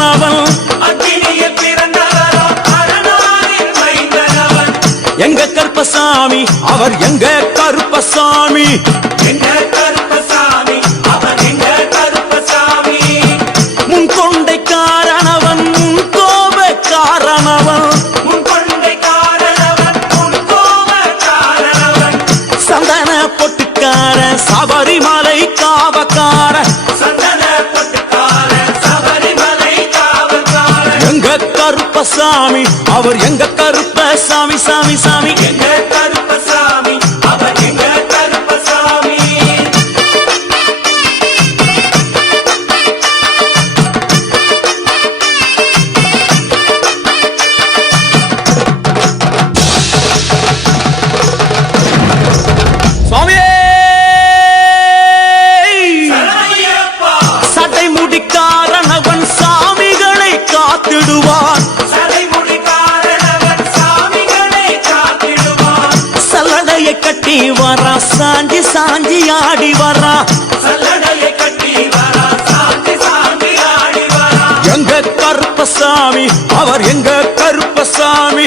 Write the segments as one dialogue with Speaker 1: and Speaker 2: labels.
Speaker 1: பிறந்தவன் எங்க கருப்பசாமி
Speaker 2: அவர் எங்க கருப்பசாமி?
Speaker 1: எங்க கருப்ப அவர் எங்க கருப்ப? சாமி சாமி சாமி.
Speaker 2: எங்க
Speaker 1: கருப்ப சாமி?
Speaker 2: கருப்பசாமி அவர் எங்க கருப்பசாமி.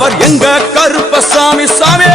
Speaker 2: அவர் எங்க கருப்பசாமி
Speaker 1: சாமி?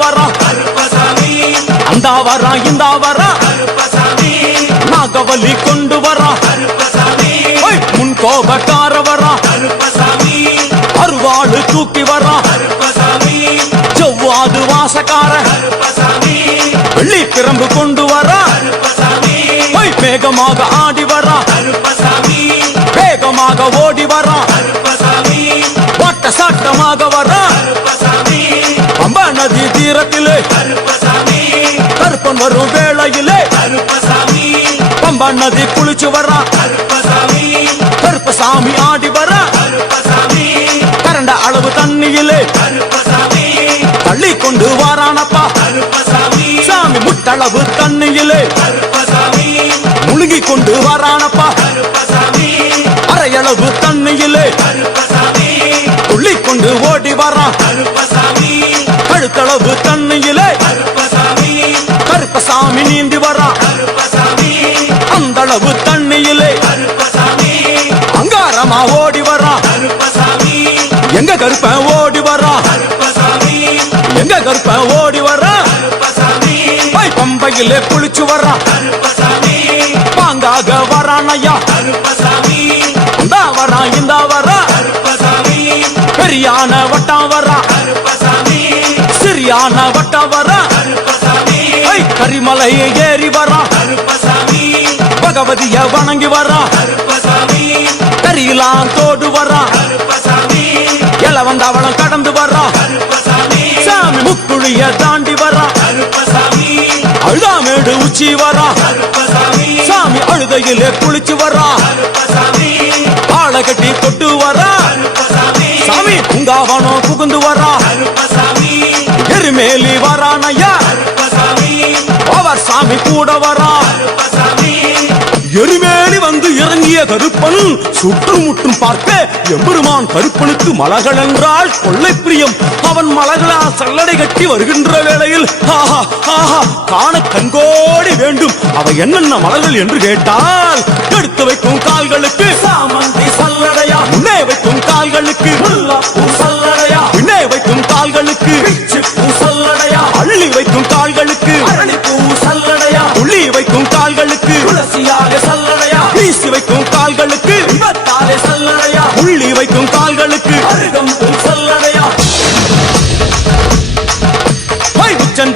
Speaker 1: வரா அந்த வரா இந்த வரா. நாகவலி கொண்டு வரா. முன் கோபக்கார வரா. அருவாளு தூக்கி வரா. செவ்வாது வாசக்கார. வெள்ளி பிரம்பு கொண்டு வரா. வேகமாக ஆடி வரா. வேகமாக ஓடி
Speaker 2: வரா.
Speaker 1: வட்ட சாட்டமாக வரா. தீரத்திலே கருப்பன் வரும் வேளையிலே. பம்பா நதி குளிச்சு வரான்
Speaker 2: கருப்பசாமி.
Speaker 1: ஆடி
Speaker 2: கருப்பசாமி.
Speaker 1: கரண்ட அளவு தண்ணியிலே. தள்ளி கொண்டு வாரானப்பா. சாமி முட்டளவு தண்ணியிலே. முழுகி கொண்டு வாரானப்பா. அரையளவு தண்ணியிலே. துள்ளி கொண்டு ஓடி வரான் கழுத்தளவு தண்ணியிலே
Speaker 2: கருப்பசாமி.
Speaker 1: நீந்தி
Speaker 2: கருப்பசாமி.
Speaker 1: அந்த அளவு தண்ணியிலே அங்காரமா ஓடி
Speaker 2: கருப்பசாமி.
Speaker 1: எங்க கருப்பன் ஓடி
Speaker 2: கருப்பசாமி.
Speaker 1: எங்க கருப்பன் ஓடி வரான்
Speaker 2: கருப்பசாமி.
Speaker 1: பை பம்பையிலே குளிச்சு
Speaker 2: கருப்பசாமி.
Speaker 1: பாங்காக வரான் ஐயா
Speaker 2: கருப்பசாமி.
Speaker 1: இந்தா வரான் இந்தா
Speaker 2: கருப்பசாமி.
Speaker 1: பெரியான வட்டம் வரான்
Speaker 2: கருப்பசாமி
Speaker 1: வட்ட வட்டம் கரிமலையை ஏறி வரான் பகவதிய வணங்கி வரான்
Speaker 2: கருப்பசாமி
Speaker 1: தோடு வரான்
Speaker 2: கருப்பசாமி
Speaker 1: எல வந்தவளம் கடந்து வரான் சாமி முக்குழிய தாண்டி வரான் அழுதாமேடு உச்சி வரான் சாமி அழுதையிலே குளிச்சு வரான் ஆளை கட்டி தொட்டு வரான் சாமி உங்க அவனும் புகுந்து வரான் மேலி
Speaker 2: வரானையா?
Speaker 1: அவர் சாமி கூட
Speaker 2: வரா.
Speaker 1: எருமேலி வந்து இறங்கிய கருப்பன் சுற்றுமுற்றும் பார்க்க எம்பெருமான் கருப்பனுக்கு மலகள் என்றால் கொள்ளை பிரியம். அவன் மலகளா சல்லடை கட்டி வருகின்ற வேளையில் ஆஹா ஆஹா காண கண்கோடி வேண்டும். அவை என்னென்ன மலர்கள் என்று கேட்டால் எடுத்து வைக்கும் கால்களுக்கு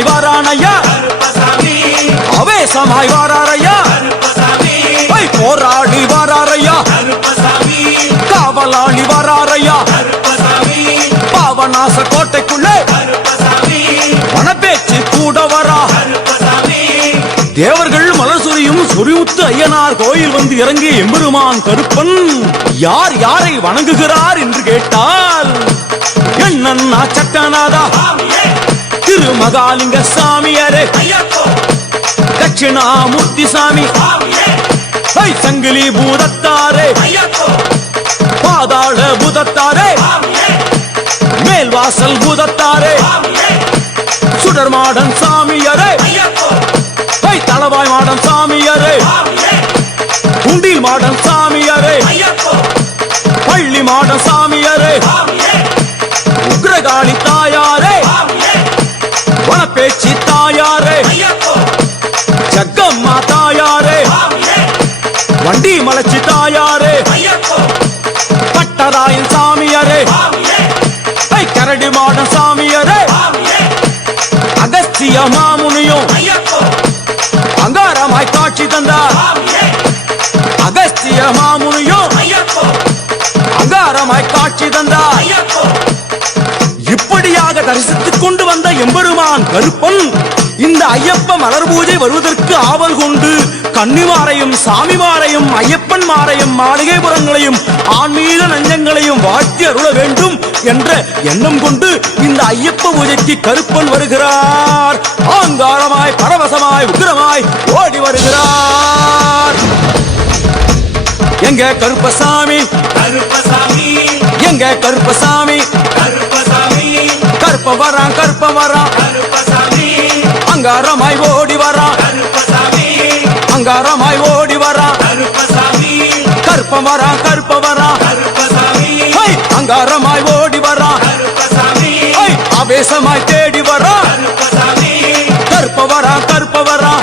Speaker 2: கருப்பசாமி
Speaker 1: வாரானையா? வரானையா
Speaker 2: கருப்பசாமி
Speaker 1: அவேசமாய் வராரையா போராடி வாராரையா?
Speaker 2: கருப்பசாமி
Speaker 1: காவலாளி வராரையா? பாவநாச கோட்டைக்குள்ளே மனப்பேச்சு கூட வரா. தேவர்கள் மலர் சொரியும் ஐயனார் கோயில் வந்து இறங்கிய எம்பெருமான் கருப்பன் யார் யாரை வணங்குகிறார் என்று கேட்டால் என்னன்னா சட்டநாதா?
Speaker 2: சாமியே
Speaker 1: திருமகாலிங்க சாமியாரே தட்சிணாமூர்த்தி சாமி சங்கிலி பூதத்தாரே. பாதாள பூதத்தாரே.
Speaker 2: சாமியே
Speaker 1: மேல்வாசல் பூதத்தாரே.
Speaker 2: சாமியே
Speaker 1: சுடர் மாடன் சாமியரே. தளவாய் மாடன் சாமியரே.
Speaker 2: சாமியே
Speaker 1: குண்டில் மாடன் சாமியரே. பள்ளி மாடன் சாமியரே.
Speaker 2: சாமியே
Speaker 1: உக்ரகாளி தாயாரே.
Speaker 2: சாமியே
Speaker 1: வனப்பேச்சி தாயாரே ஜக்கம்மா தாயாரே. வண்டி மலச்சி தாயாரே.
Speaker 2: ஐயப்போ.
Speaker 1: பட்டராயன் சாமியரே. கரடி மாடன் சாமியரே.
Speaker 2: சாமியே
Speaker 1: அகஸ்திய மாமுனியும் அங்காரமாய் காட்சி தந்தார். அகஸ்திய மாமுனியும் அங்காரமாய் காட்சி தந்தார். எம்பெருமான் கருப்பன். இந்த ஐயப்ப மலர் பூஜை வருவதற்கு ஆவல் கொண்டு கன்னிமாரையும் சாமிமாரையும் ஐயப்பன் மாரையும் மாளிகைபுரங்களையும் ஆன்மீக நஞ்சங்களையும் வாழ்த்தி அருள வேண்டும் என்ற எண்ணம் கொண்டு இந்த ஐயப்ப பூஜைக்கு கருப்பன் வருகிறார். ஆங்காரமாய் பரவசமாய் உக்கிரமாய் ஓடி வருகிறார். எங்க கருப்பசாமி?
Speaker 2: கருப்பசாமி.
Speaker 1: எங்க கருப்பசாமி
Speaker 2: கருப்பசாமி?
Speaker 1: கருப்ப வரான் கருப்ப வரான் அங்காரமாய் ஓடி வரான் அங்காரமாய் ஓடி வரான்
Speaker 2: கருப்ப
Speaker 1: கருப்பவரா கருப்பவரா
Speaker 2: கருப்பசாமி
Speaker 1: அங்காரமாய் ஓடி வரா. ஆவேசமாய் தேடி வரா.
Speaker 2: கருப்பசாமி
Speaker 1: கருப்பவரா கருப்பவரா